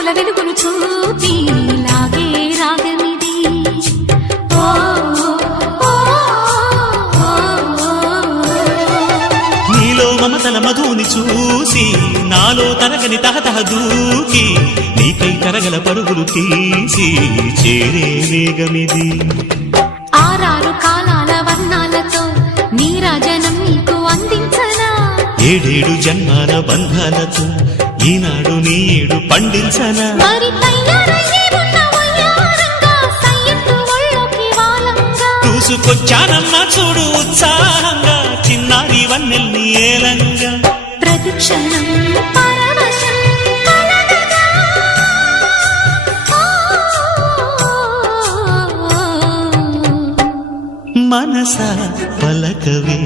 చూపుల వెలుగును చూపి లాగే రాగమిది. ఓ నీలో మమతల మధుని చూసి నాలో తరగని తహతహ దూకి నీకై తరగల పరుగులు తీసి చేరే వేగమిది. ఆరారు కాలాల వర్ణాలతో నీరాజనం నీకు అందించనా, ఏడేడు జన్మాల బంధాలతో ఈనాడు నీడు పండించనా. మరి తయారయ్యే ఉన్న వయ్యారంగా సయ్యత్తు ఒళ్ళోకి వాలంగా చూసుకొచ్చానమ్మా చూడు ఉత్సాహంగా చిన్నారి వన్నెల్ని ఏలంగా. ప్రతిక్షణం పరవశం కలగగా. మనస పలకవే